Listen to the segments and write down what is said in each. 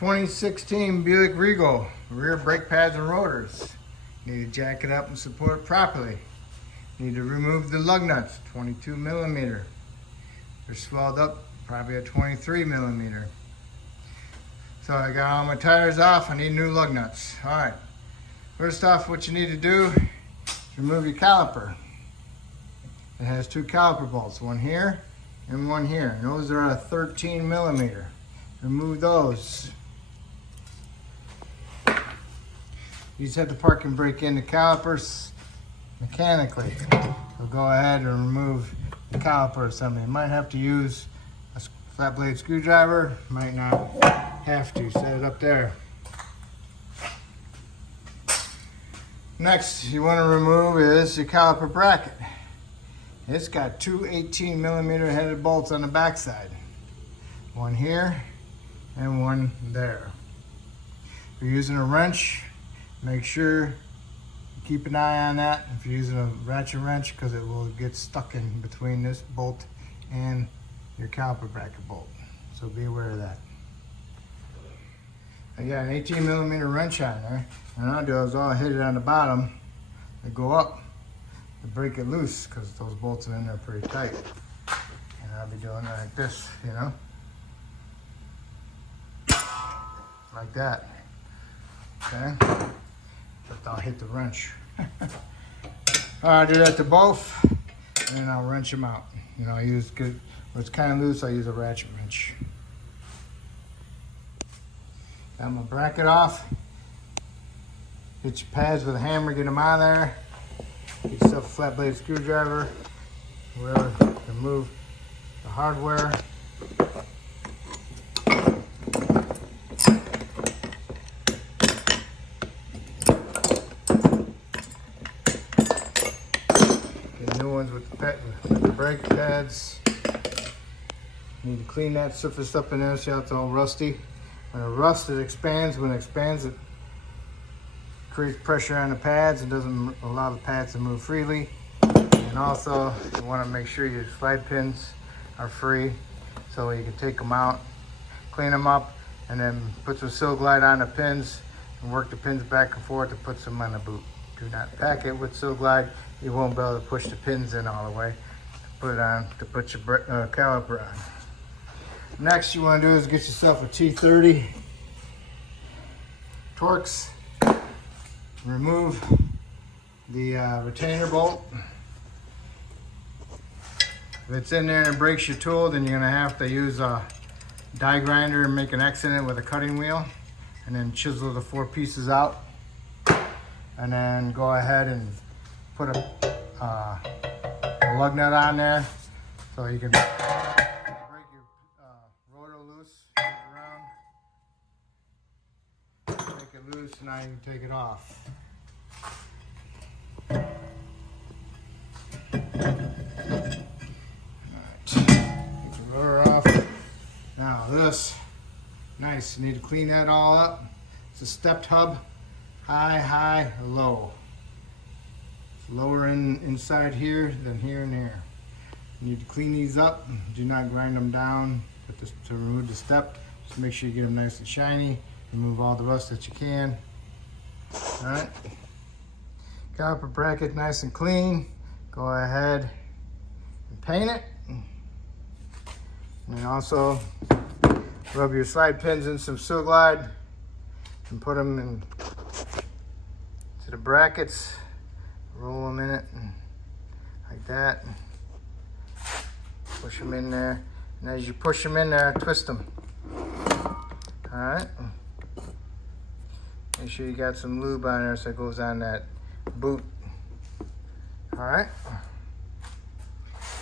2016 Buick Regal, rear brake pads and rotors. Need to jack it up and support it properly. Need to remove the lug nuts, 22 millimeter. They're swelled up, probably a 23 millimeter. So I got all my tires off, I need new lug nuts. All right, first off, what you need to do is remove your caliper. It has two caliper bolts, one here and one here. And those are a 13 millimeter. Remove those. You just have to park and break in the calipers mechanically. So go ahead and remove the caliper assembly. You might have to use a flat blade screwdriver, might not have to. Set it up there. Next you want to remove is your caliper bracket. It's got two 18 millimeter headed bolts on the backside. One here and one there. If you're using a wrench, make sure you keep an eye on that. If you're using a ratchet wrench, because it will get stuck in between this bolt and your caliper bracket bolt. So be aware of that. I got an 18 millimeter wrench on there, and what I'll do is I'll hit it on the bottom and go up to break it loose, because those bolts are in there pretty tight. And I'll be doing it like this, you know, like that. Okay, but I'll hit the wrench. I'll do that to both, and then I'll wrench them out. You know, I use good, when it's kind of loose, I use a ratchet wrench. Got my bracket off. Hit your pads with a hammer, get them out of there. Get yourself a flat blade screwdriver, wherever you can move the hardware. Get new ones with the brake pads. You need to clean that surface up in there, see how it's all rusty. When it rusts, it expands. When it expands, it creates pressure on the pads and doesn't allow the pads to move freely. And also, you want to make sure your slide pins are free, so you can take them out, clean them up, and then put some Sil Glide on the pins and work the pins back and forth to put some on the boot. Do not pack it with Sil Glide. You won't be able to push the pins in all the way. Put it on to put your caliper on. Next, you want to do is get yourself a T30 Torx. Remove the retainer bolt. If it's in there and it breaks your tool, then you're going to have to use a die grinder and make an X in it with a cutting wheel, and then chisel the four pieces out, and then go ahead and put a lug nut on there so you can break your rotor loose, move it around, take it loose, and now you can take it off. Rotor off. Now this, nice, you need to clean that all up. It's a stepped hub, high, low. It's lower inside here than here and here. You need to clean these up. Do not grind them down to remove the step. Just make sure you get them nice and shiny. Remove all the rust that you can. All right. Caliper bracket nice and clean. Go ahead and paint it. And also rub your slide pins in some Sil Glide and put them in to the brackets. Roll them in it like that. Push them in there. And as you push them in there, twist them. All right. Make sure you got some lube on there so it goes on that boot. All right.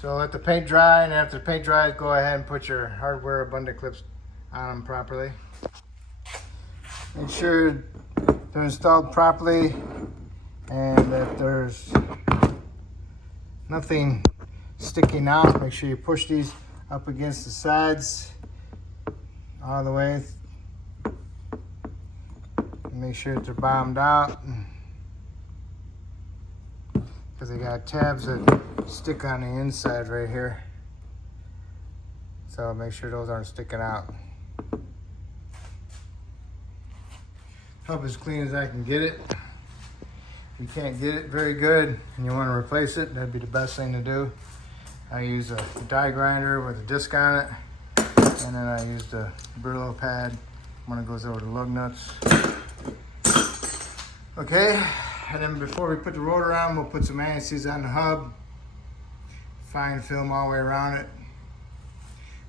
So let the paint dry, and after the paint dries, go ahead and put your hardware abundant clips on them properly. Make sure they're installed properly and that there's nothing sticking out. Make sure you push these up against the sides all the way. Make sure that they're bottomed out, because they got tabs that stick on the inside right here. So make sure those aren't sticking out. hub as clean as I can get it. If you can't get it very good and you want to replace it, that'd be the best thing to do. I use a die grinder with a disc on it, and then I use the Brillo pad when it goes over the lug nuts. Okay, and then before we put the rotor on, we'll put some anti-seize on the hub, fine film all the way around it.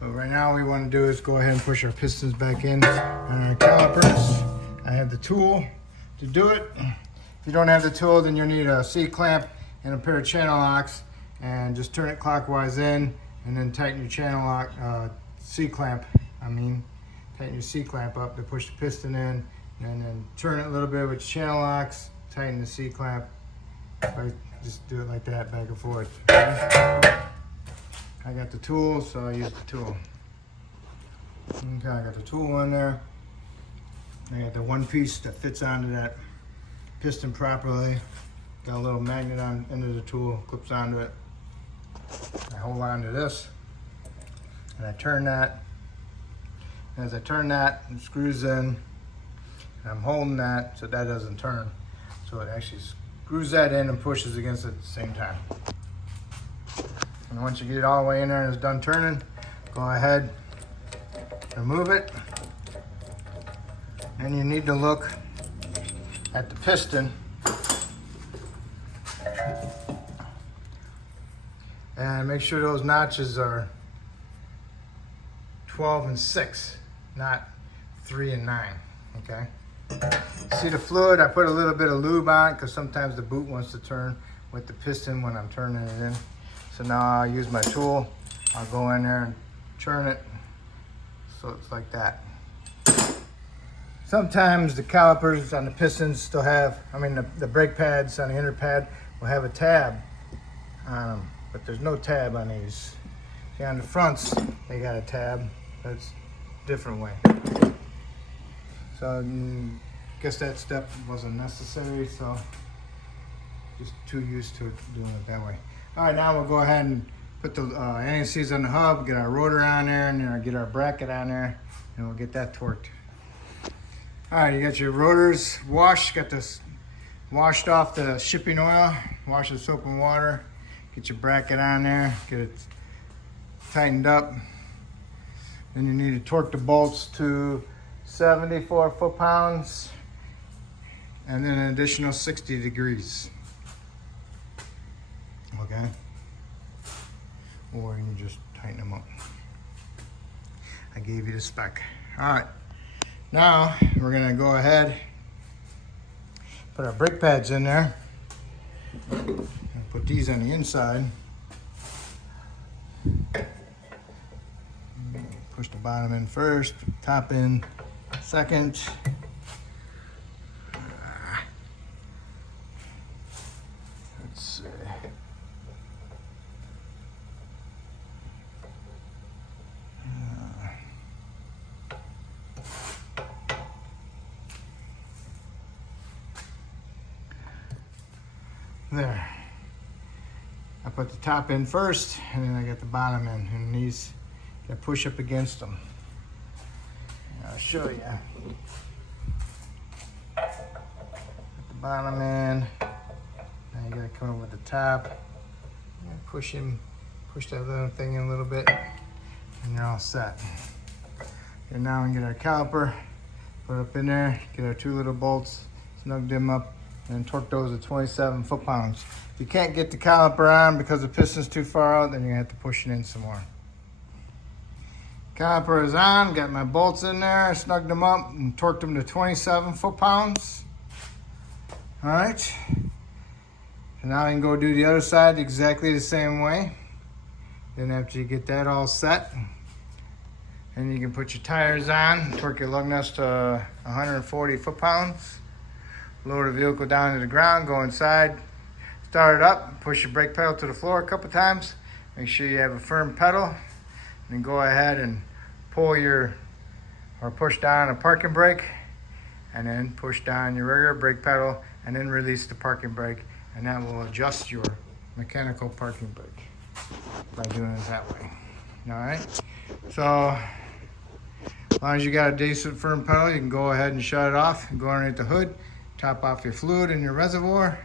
But right now, what we want to do is go ahead and push our pistons back in on our calipers. I have the tool to do it. If you don't have the tool, then you'll need a C-clamp and a pair of channel locks, and just turn it clockwise in, and then tighten your channel lock, tighten your C-clamp up to push the piston in, and then turn it a little bit with your channel locks, tighten the C-clamp. Just do it like that, back and forth. Okay? I got the tool, so I use the tool. Okay, I got the tool in there. I got the one piece that fits onto that piston properly. Got a little magnet on end of the tool, clips onto it. I hold on to this, and I turn that. And as I turn that, it screws in. And I'm holding that so that doesn't turn. So it actually screws that in and pushes against it at the same time. And once you get it all the way in there and it's done turning, go ahead, remove it. And you need to look at the piston and make sure those notches are 12 and 6, not 3 and 9, okay? See the fluid? I put a little bit of lube on because sometimes the boot wants to turn with the piston when I'm turning it in. So now I'll use my tool. I'll go in there and turn it so it's like that. Sometimes the calipers on the pistons still have, the brake pads on the inner pad will have a tab on them, but there's no tab on these. See, on the fronts, they got a tab. That's a different way. So I guess that step wasn't necessary, so just too used to doing it that way. All right, now we'll go ahead and put the anti-seize on the hub, get our rotor on there, and then I'll get our bracket on there, and we'll get that torqued. All right, you got your rotors washed, got this washed off the shipping oil, wash with soap and water, get your bracket on there, get it tightened up. Then you need to torque the bolts to 74 foot-pounds, and then an additional 60 degrees. Okay? Or you can just tighten them up. I gave you the spec. All right. Now we're gonna go ahead, put our brake pads in there. And put these on the inside. Push the bottom in first, top in second. Let's see. There. I put the top in first, and then I get the bottom in, and these I push up against them. And I'll show you. Put the bottom in. Now you gotta come up with the top. And push that little thing in a little bit, and you're all set. And now we can get our caliper, put it up in there, get our two little bolts, snug them up, and torque those at 27 foot-pounds. If you can't get the caliper on because the piston's too far out, then you're gonna have to push it in some more. Caliper is on, got my bolts in there, snugged them up, and torqued them to 27 foot-pounds. All right. So now I can go do the other side exactly the same way. Then after you get that all set, then you can put your tires on, torque your lug nuts to 140 foot-pounds. Lower the vehicle down to the ground, go inside, start it up, push your brake pedal to the floor a couple times. Make sure you have a firm pedal. And then go ahead and push down a parking brake, and then push down your regular brake pedal, and then release the parking brake, and that will adjust your mechanical parking brake by doing it that way. All right. So As long as you got a decent firm pedal, you can go ahead and shut it off and go underneath the hood, top off your fluid in your reservoir,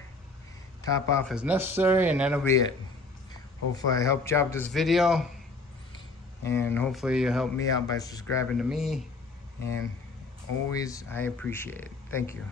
top off as necessary, and that'll be it. Hopefully I helped you out with this video, and hopefully you help me out by subscribing to me, and always I appreciate it. Thank you.